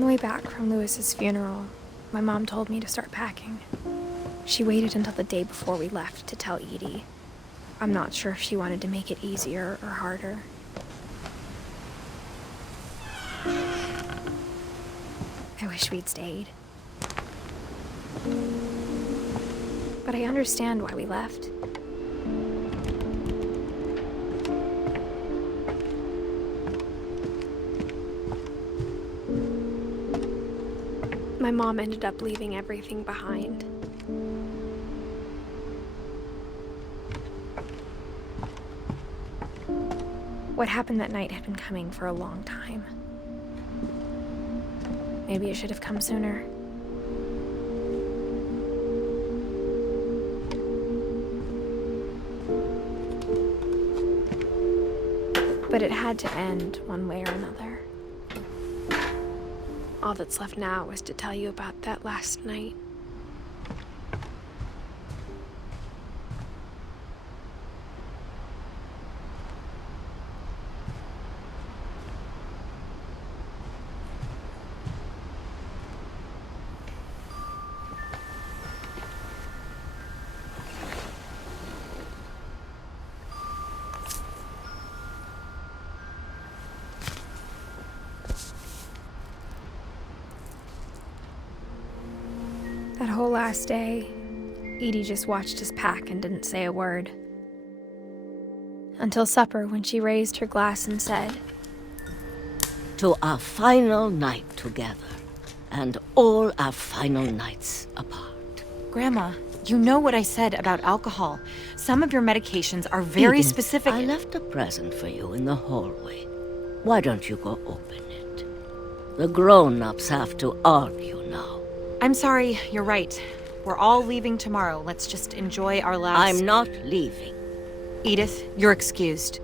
On the way back from Lewis's funeral, my mom told me to start packing. She waited until the day before we left to tell Edie. I'm not sure if she wanted to make it easier or harder. I wish we'd stayed. But I understand why we left. My mom ended up leaving everything behind. What happened that night had been coming for a long time. Maybe it should have come sooner. But it had to end one way or another. All that's left now is to tell you about that last night. That whole last day, Edie just watched us pack and didn't say a word. Until supper, when she raised her glass and said, "To our final night together, and all our final nights apart." Grandma, you know what I said about alcohol. Some of your medications are very Edith, specific. I left a present for you in the hallway. Why don't you go open it? The grown-ups have to argue now. I'm sorry, you're right. We're all leaving tomorrow. Let's just enjoy our last... I'm not leaving. Edith, you're excused.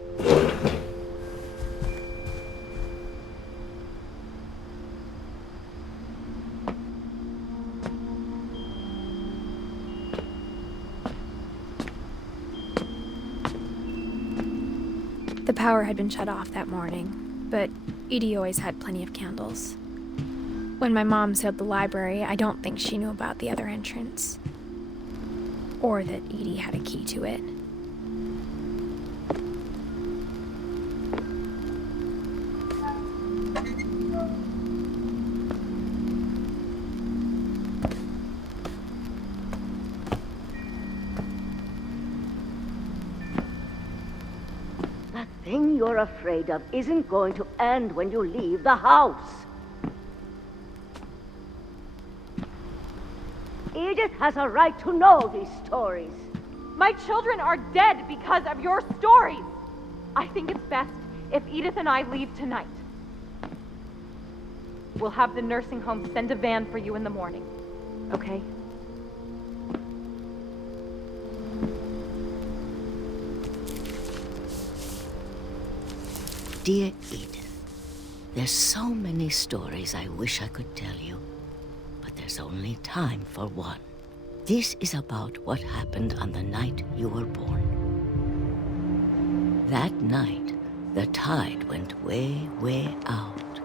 the power had been shut off that morning, but Edie always had plenty of candles. When my mom sealed the library, I don't think she knew about the other entrance. Or that Edie had a key to it. The thing you're afraid of isn't going to end when you leave the house. Edith has a right to know these stories. My children are dead because of your stories. I think it's best if Edith and I leave tonight. We'll have the nursing home send a van for you in the morning, okay? Dear Edith, there's so many stories I wish I could tell you, but there's only time for one. This is about what happened on the night you were born. That night, the tide went way, way out.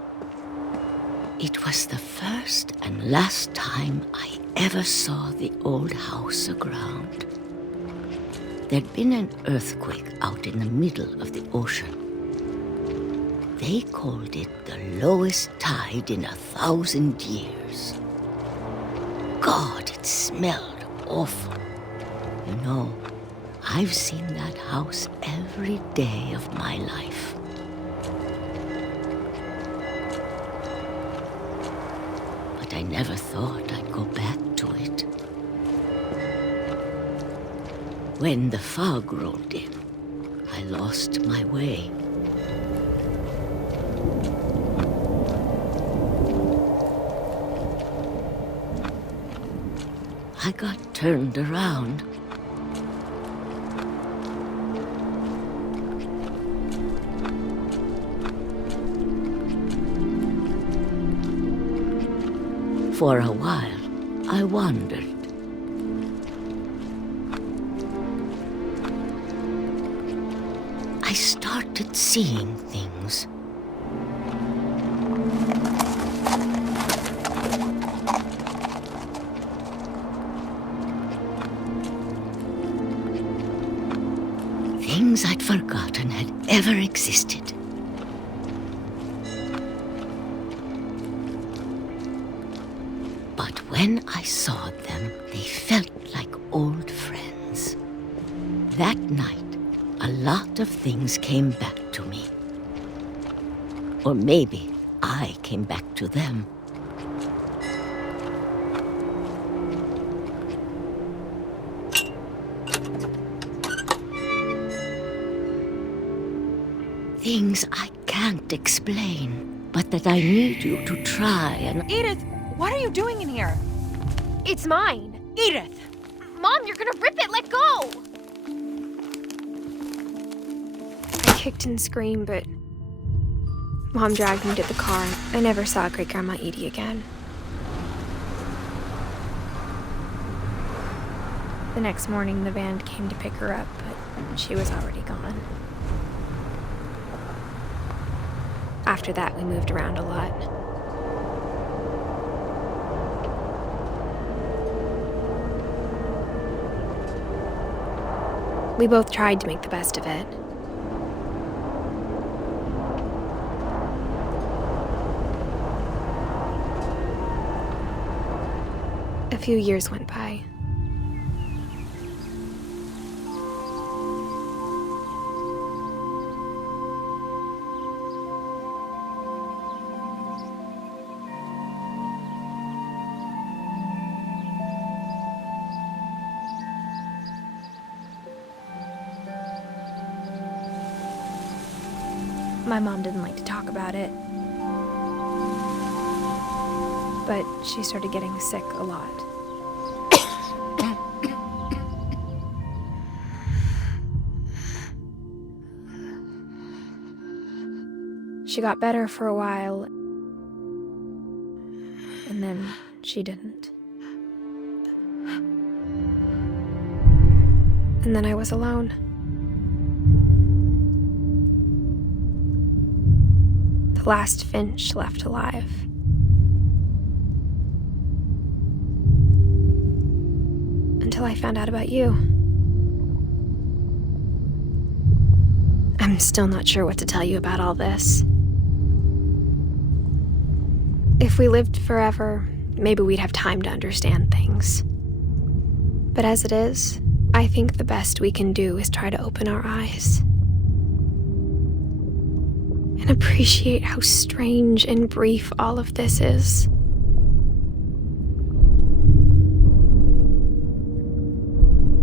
It was the first and last time I ever saw the old house aground. There'd been an earthquake out in the middle of the ocean. They called it the lowest tide in 1,000 years. God, it smelled awful. You know, I've seen that house every day of my life. But I never thought I'd go back to it. When the fog rolled in, I lost my way. I got turned around. For a while, I wandered. I started seeing things. things I'd forgotten had ever existed. But when I saw them, they felt like old friends. That night, a lot of things came back to me. Or maybe I came back to them. Things I can't explain, but that I need you to try and... Edith, what are you doing in here? It's mine. Edith! Mom, you're gonna rip it! Let go! I kicked and screamed, but Mom dragged me to the car. I never saw Great-Grandma Edie again. The next morning, the van came to pick her up, but she was already gone. After that, we moved around a lot. We both tried to make the best of it. A few years went by. My mom didn't like to talk about it, but she started getting sick a lot. She got better for a while, and then she didn't. And then I was alone. The last Finch left alive. Until I found out about you. I'm still not sure what to tell you about all this. If we lived forever, maybe we'd have time to understand things. But as it is, I think the best we can do is try to open our eyes. And appreciate how strange and brief all of this is.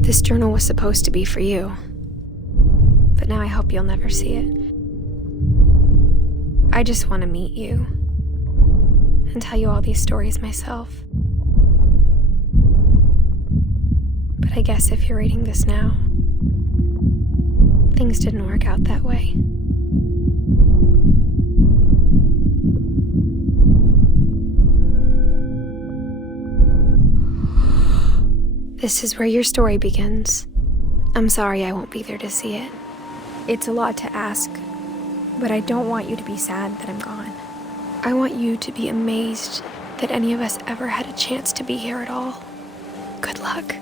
This journal was supposed to be for you, but now I hope you'll never see it. I just want to meet you and tell you all these stories myself. But I guess if you're reading this now, things didn't work out that way. This is where your story begins. I'm sorry I won't be there to see it. It's a lot to ask, but I don't want you to be sad that I'm gone. I want you to be amazed that any of us ever had a chance to be here at all. Good luck.